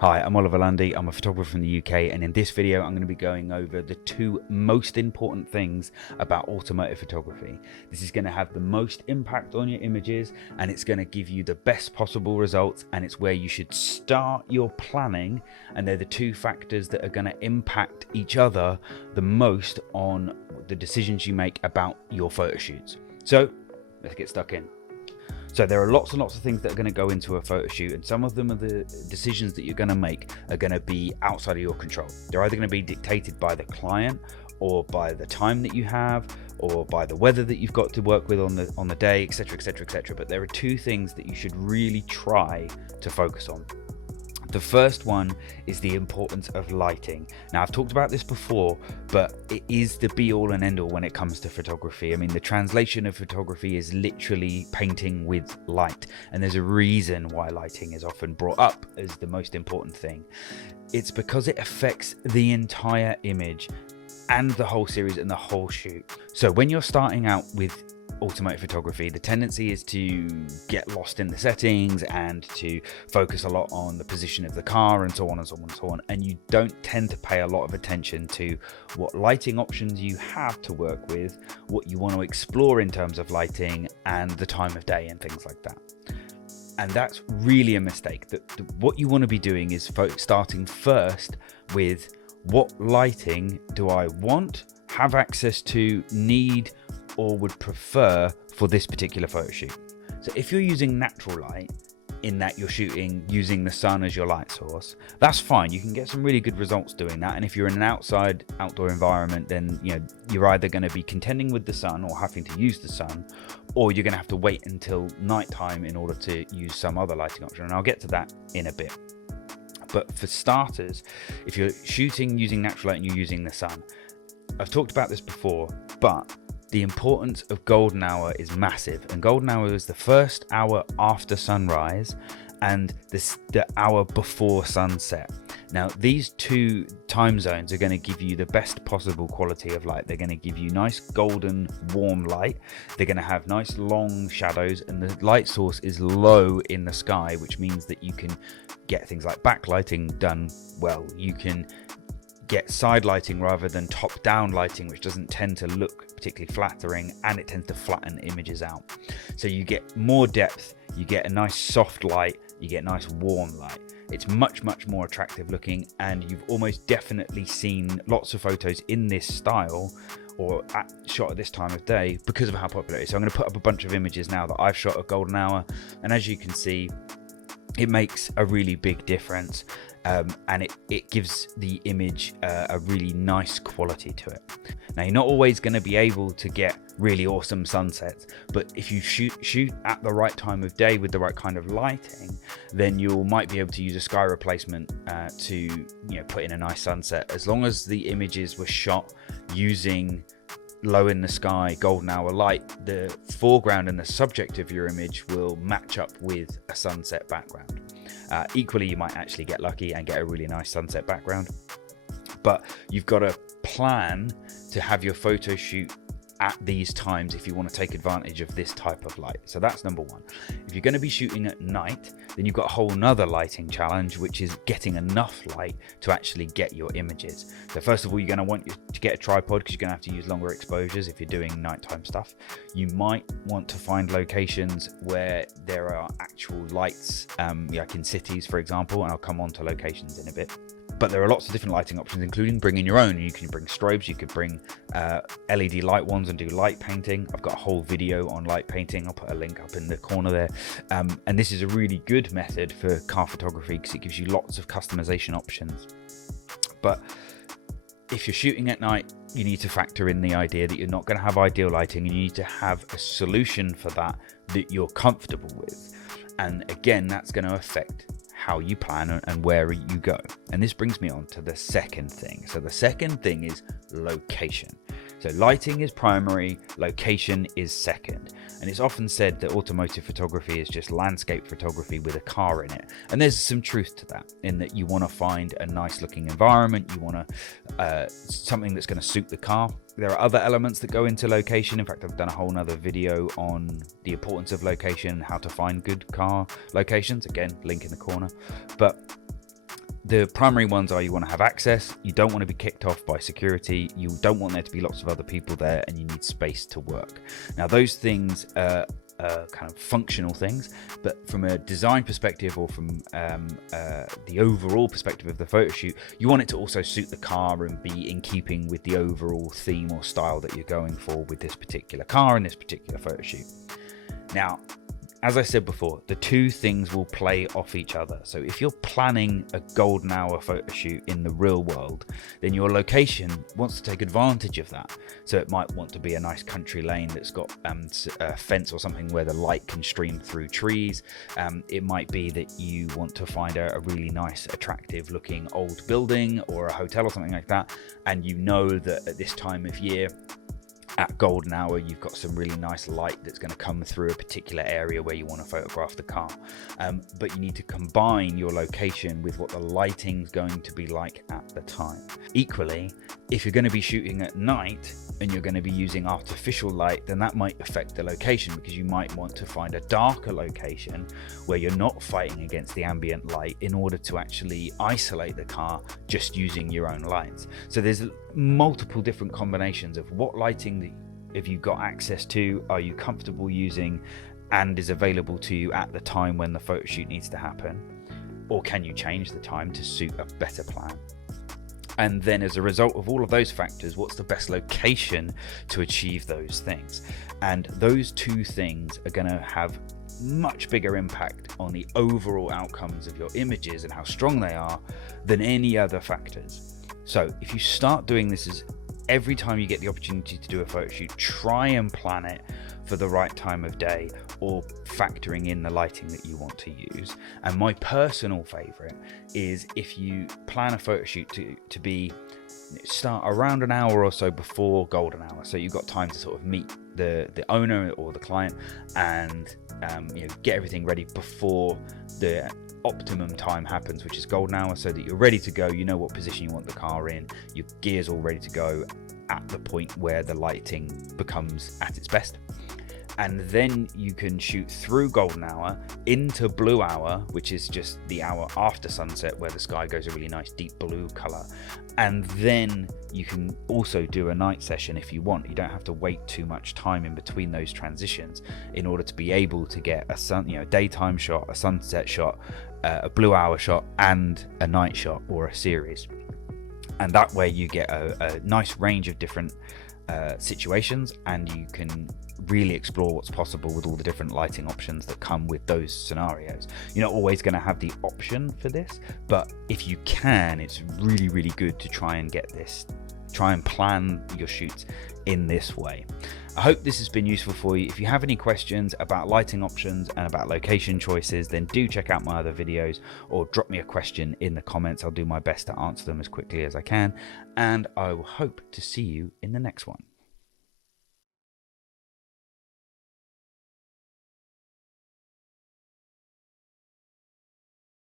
Hi, I'm Oliver Lundy. I'm a photographer from the UK, and in this video I'm going to be going over the two most important things about automotive photography. This is going to have the most impact on your images, and it's going to give you the best possible results, and it's where you should start your planning, and they're the two factors that are going to impact each other the most on the decisions you make about your photo shoots. So let's get stuck in. So there are lots and lots of things that are going to go into a photo shoot, and some of them are the decisions that you're going to make are going to be outside of your control. They're either going to be dictated by the client, or by the time that you have, or by the weather that you've got to work with on the day, etc, etc, etc. But there are two things that you should really try to focus on. The first one is the importance of lighting. Now, I've talked about this before, but it is the be all and end all when it comes to photography. I mean, the translation of photography is literally painting with light, and there's a reason why lighting is often brought up as the most important thing. It's because it affects the entire image and the whole series and the whole shoot. So when you're starting out with automotive photography, the tendency is to get lost in the settings and to focus a lot on the position of the car and so on and so on and so on, and you don't tend to pay a lot of attention to what lighting options you have to work with, what you want to explore in terms of lighting, and the time of day and things like that. And that's really a mistake. What you want to be doing is starting first with what lighting do I want, have access to, need, or would prefer for this particular photo shoot. So if you're using natural light, in that you're shooting using the sun as your light source, that's fine. You can get some really good results doing that. And if you're in an outdoor environment, then you're either going to be contending with the sun or having to use the sun, or you're going to have to wait until nighttime in order to use some other lighting option. And I'll get to that in a bit. But for starters, if you're shooting using natural light and you're using the sun, I've talked about this before, but the importance of golden hour is massive, and golden hour is the first hour after sunrise and the hour before sunset. Now, these two time zones are going to give you the best possible quality of light. They're going to give you nice golden warm light. They're going to have nice long shadows, and the light source is low in the sky, which means that you can get things like backlighting done well. You can get side lighting rather than top down lighting, which doesn't tend to look particularly flattering, and it tends to flatten images out. So you get more depth, you get a nice soft light, you get nice warm light. It's much more attractive looking, and you've almost definitely seen lots of photos in this style or shot at this time of day because of how popular it is. So I'm going to put up a bunch of images now that I've shot at golden hour, and as you can see, it makes a really big difference. And it gives the image a really nice quality to it. Now, you're not always going to be able to get really awesome sunsets, but if you shoot at the right time of day with the right kind of lighting, then you might be able to use a sky replacement to put in a nice sunset. As long as the images were shot using low in the sky golden hour light, the foreground and the subject of your image will match up with a sunset background. Equally, you might actually get lucky and get a really nice sunset background, but you've got to plan to have your photo shoot at these times if you want to take advantage of this type of light. So that's number one. If you're going to be shooting at night, then you've got a whole nother lighting challenge, which is getting enough light to actually get your images. So first of all, you're going to want to get a tripod, because you're going to have to use longer exposures if you're doing nighttime stuff. You might want to find locations where there are actual lights, like in cities, for example, and I'll come on to locations in a bit. But there are lots of different lighting options, including bringing your own. You can bring strobes, you could bring LED light ones and do light painting. I've got a whole video on light painting. I'll put a link up in the corner there. And this is a really good method for car photography because it gives you lots of customization options. But if you're shooting at night, you need to factor in the idea that you're not going to have ideal lighting, and you need to have a solution for that you're comfortable with. And again, that's going to affect how you plan and where you go. And this brings me on to the second thing. So the second thing is location. So lighting is primary, location is second. And it's often said that automotive photography is just landscape photography with a car in it. And there's some truth to that, in that you want to find a nice looking environment. You want to something that's going to suit the car. There are other elements that go into location. In fact, I've done a whole nother video on the importance of location and how to find good car locations. Again, link in the corner. But The primary ones are you want to have access, you don't want to be kicked off by security, you don't want there to be lots of other people there, and you need space to work. Now those things are kind of functional things, but from a design perspective or from the overall perspective of the photo shoot, you want it to also suit the car and be in keeping with the overall theme or style that you're going for with this particular car and this particular photo shoot. Now, as I said before, the two things will play off each other. So if you're planning a golden hour photo shoot in the real world, then your location wants to take advantage of that. So it might want to be a nice country lane that's got a fence or something where the light can stream through trees. It might be that you want to find a really nice, attractive looking old building or a hotel or something like that. And you know that at this time of year, at golden hour, you've got some really nice light that's going to come through a particular area where you want to photograph the car. But you need to combine your location with what the lighting's going to be like at the time. Equally, if you're going to be shooting at night and you're going to be using artificial light, then that might affect the location, because you might want to find a darker location where you're not fighting against the ambient light in order to actually isolate the car just using your own lights. So there's multiple different combinations of what lighting have you got access to, are you comfortable using, and is available to you at the time when the photo shoot needs to happen, or can you change the time to suit a better plan? And then as a result of all of those factors, what's the best location to achieve those things? And those two things are going to have much bigger impact on the overall outcomes of your images and how strong they are than any other factors. So if you start doing this, as every time you get the opportunity to do a photo shoot, try and plan it for the right time of day, or factoring in the lighting that you want to use. And my personal favorite is if you plan a photo shoot to be start around an hour or so before golden hour, so you've got time to sort of meet the owner or the client and get everything ready before the optimum time happens, which is golden hour, so that you're ready to go. You know what position you want the car in, your gear's all ready to go at the point where the lighting becomes at its best. And then you can shoot through golden hour into blue hour, which is just the hour after sunset, where the sky goes a really nice deep blue color. And then you can also do a night session if you want. You don't have to wait too much time in between those transitions in order to be able to get a daytime shot, a sunset shot, a blue hour shot, and a night shot or a series. And that way you get a nice range of different situations, and you can really explore what's possible with all the different lighting options that come with those scenarios. You're not always going to have the option for this, but if you can, it's really, really good to try and plan your shoots in this way. I hope this has been useful for you. If you have any questions about lighting options and about location choices, then do check out my other videos or drop me a question in the comments. I'll do my best to answer them as quickly as I can, and I will hope to see you in the next one.